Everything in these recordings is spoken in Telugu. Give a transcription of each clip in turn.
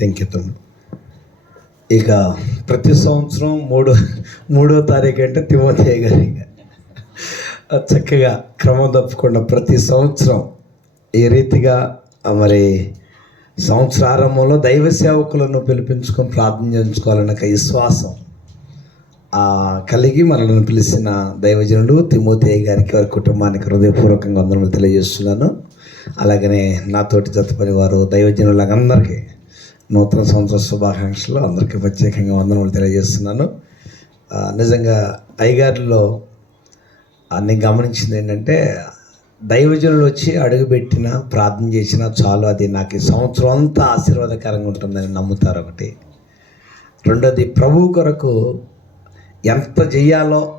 తెంకెత్తుండు. ఇక ప్రతి సంవత్సరం మూడో మూడో తారీఖు అంటే తిమోతయ్య గారి చక్కగా క్రమం తప్పకుండా ప్రతి సంవత్సరం ఈ రీతిగా మరి సంవత్సర ఆరంభంలో దైవ సేవకులను పిలిపించుకొని ప్రార్థన చేయించుకోవాలన్న ఒక విశ్వాసం ఆ, కలిగి మనల్ని పిలిచిన దైవజనుడు తిమోతయ్య గారికి వారి కుటుంబానికి హృదయపూర్వకంగా వందనములు తెలియజేస్తున్నాను. అలాగనే నాతోటి జతపని వారు దైవజనులందరికీ నూతన సంవత్సర శుభాకాంక్షలు. అందరికీ ప్రత్యేకంగా వందనములు తెలియజేస్తున్నాను. నిజంగా అయ్యగారిలో ఆ, నేను గమనించింది ఏంటంటే దైవజనులు వచ్చి అడుగుపెట్టిన ప్రార్థన చేసిన చాలు అది నాకు ఈ సంవత్సరం అంతా ఆశీర్వాదకరంగా ఉంటుందని నమ్ముతారు ఒకటి. రెండోది ప్రభు కొరకు ఎంత చెయ్యాలో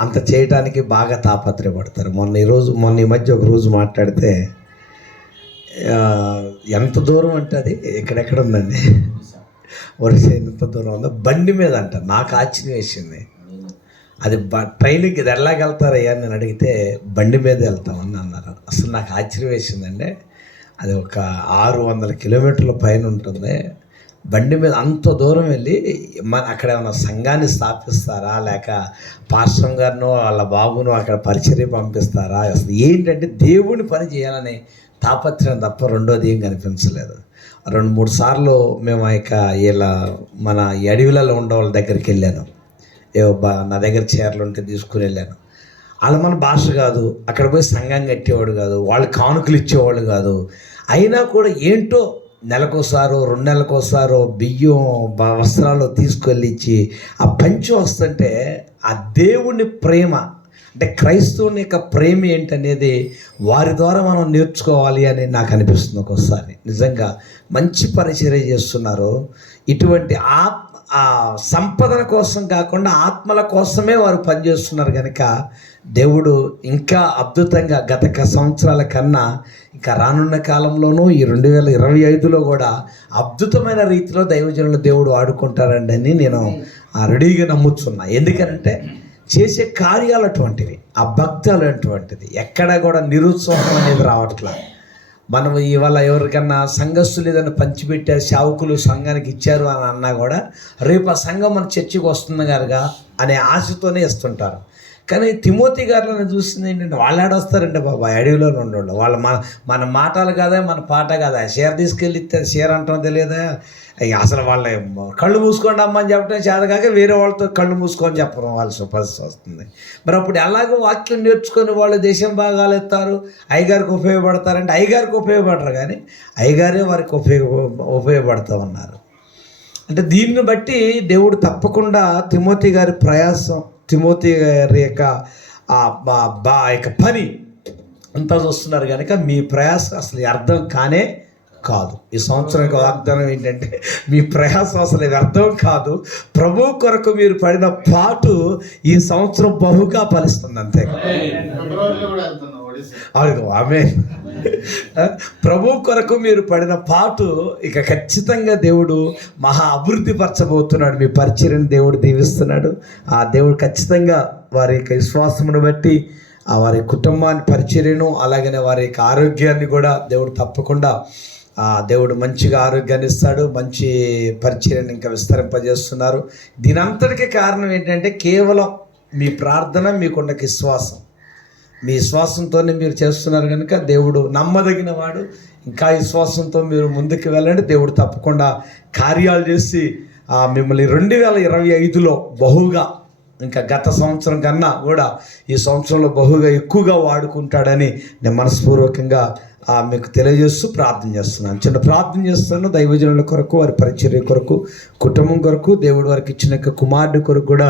అంత చేయటానికి బాగా తాపత్రయపడతారు. మొన్న ఈరోజు మొన్న ఈ మధ్య ఒక రోజు మాట్లాడితే ఎంత దూరం అంటే అది ఎక్కడెక్కడ ఉందండి? వరుస ఎంత దూరం ఉందో బండి మీద అంట నాకు ఆశ్చర్యం వేసింది. అది బ ట్రైన్కి ఎలాగెళ్తారయ్యా నేను అడిగితే బండి మీద వెళ్తామని అన్నారు. అసలు నాకు ఆశ్చర్యం వేసిందండి. అది ఒక ఆరు వందల కిలోమీటర్ల పైన ఉంటుంది. బండి మీద అంత దూరం వెళ్ళి మన అక్కడ ఏమైనా సంఘాన్ని స్థాపిస్తారా? లేక పార్శ్వం గారినో వాళ్ళ బాబును అక్కడ పరిచర్య పంపిస్తారా? అసలు ఏంటంటే దేవుని పని చేయాలని తాపత్రయం తప్ప రెండోది ఏం కనిపించలేదు. రెండు మూడు సార్లు మేము ఆ యొక్క ఇలా మన అడవిలలో ఉండే వాళ్ళ దగ్గరికి వెళ్ళాను. ఏ బా నా దగ్గర చీరలు ఉంటే తీసుకుని వెళ్ళాను. వాళ్ళ మన భాష కాదు. అక్కడ పోయి సంఘం కట్టేవాడు కాదు. వాళ్ళు కానుకలు ఇచ్చేవాళ్ళు కాదు. అయినా కూడా ఏంటో నెలకోసారో రెండు నెలలకోసారో బియ్యం వస్త్రాలు తీసుకెళ్ళి ఇచ్చి ఆ పంచి వస్తుంటే ఆ దేవుని ప్రేమ. అంటే క్రైస్తవుని యొక్క ప్రేమ ఏంటనేది వారి ద్వారా మనం నేర్చుకోవాలి అని నాకు అనిపిస్తుంది ఒక్కోసారి. నిజంగా మంచి పరిచర్య చేస్తున్నారు. ఇటువంటి ఆత్మ ఆ సంపదన కోసం కాకుండా ఆత్మల కోసమే వారు పనిచేస్తున్నారు కనుక దేవుడు ఇంకా అద్భుతంగా గత సంవత్సరాల కన్నా ఇంకా రానున్న కాలంలోనూ ఈ రెండు వేల ఇరవై ఐదులో కూడా అద్భుతమైన రీతిలో దైవజనులు దేవుడు ఆడుకుంటారండి అని నేను ఆ రెడీగా నమ్ముతున్నా. ఎందుకంటే చేసే కార్యాలు అటువంటివి ఆ భక్తులు అటువంటిది ఎక్కడ కూడా నిరుత్సాహం అనేది రావట్లేదు మనం ఇవాళ ఎవరికన్నా సంఘస్థులు ఏదైనా పంచిపెట్టారు సేవకులు సంఘానికి ఇచ్చారు అని అన్నా కూడా రేపు ఆ సంఘం మన చర్చికి వస్తుంది కనుక అనే ఆశతోనే ఇస్తుంటారు కానీ తిమోతి గారిలో చూసింది ఏంటంటే వాళ్ళు ఆడొస్తారంటే బాబా అడవిలో ఉండేవాళ్ళు. వాళ్ళ మన మన మాటలు కాదా మన పాట కాదా? షేర్ తీసుకెళ్ళి ఇస్తే షేర్ అంటాం తెలియదా? అసలు వాళ్ళ కళ్ళు మూసుకోండి అమ్మ అని చెప్పడం చేతకాక వేరే వాళ్ళతో కళ్ళు మూసుకొని చెప్పడం వాళ్ళ పరిస్థితి వస్తుంది. మరి అప్పుడు ఎలాగో వాక్యం నేర్చుకొని వాళ్ళు దేశం భాగాలు ఎత్తారు అయ్యగారికి ఉపయోగపడతారంటే అయ్యగారికి ఉపయోగపడరు కానీ అయ్యగారే వారికి ఉపయోగ ఉపయోగపడుతూ ఉన్నారు. అంటే దీన్ని బట్టి దేవుడు తప్పకుండా తిమోతి గారి ప్రయాసం తిమోతి గారి యొక్క బా- యొక్క పని అంతా చూస్తున్నారు కనుక మీ ప్రయాసం అసలు అర్థం కానే కాదు. ఈ సంవత్సరం యొక్క వాగ్దానం ఏంటంటే మీ ప్రయాసం అసలు వ్యర్థం కాదు. ప్రభు కొరకు మీరు పడిన పాటు ఈ సంవత్సరం బహుగా ఫలిస్తుంది అంతే. అవును ఆమె ప్రభు కొరకు మీరు పడిన పాటు ఇక ఖచ్చితంగా దేవుడు మహా అభివృద్ధి పరచబోతున్నాడు. మీ పరిచయం దేవుడు దీవిస్తున్నాడు. ఆ దేవుడు ఖచ్చితంగా వారి యొక్క విశ్వాసమును బట్టి ఆ వారి కుటుంబాన్ని పరిచర్యను అలాగనే వారి యొక్క ఆరోగ్యాన్ని కూడా దేవుడు తప్పకుండా ఆ దేవుడు మంచిగా ఆరోగ్యాన్ని ఇస్తాడు మంచి పరిచర్యను ఇంకా విస్తరింపజేస్తున్నారు. దీనంతటికీ కారణం ఏంటంటే కేవలం మీ ప్రార్థన మీకున్న విశ్వాసం. మీ విశ్వాసంతోనే మీరు చేస్తున్నారు కనుక దేవుడు నమ్మదగిన వాడు. ఇంకా విశ్వాసంతో మీరు ముందుకు వెళ్ళండి. దేవుడు తప్పకుండా కార్యాలు చేసి మిమ్మల్ని రెండు వేల ఇరవై ఐదులో బహుగా ఇంకా గత సంవత్సరం కన్నా కూడా ఈ సంవత్సరంలో బహుగా ఎక్కువగా వాడుకుంటాడని నేను మనస్పూర్వకంగా మీకు తెలియజేస్తూ ప్రార్థన చేస్తున్నాను. చిన్న ప్రార్థన చేస్తున్నాను దైవజనుల కొరకు వారి పరిచర్య కొరకు కుటుంబం కొరకు దేవుడు వారికి ఇచ్చిన యొక్క కుమారుడి కొరకు కూడా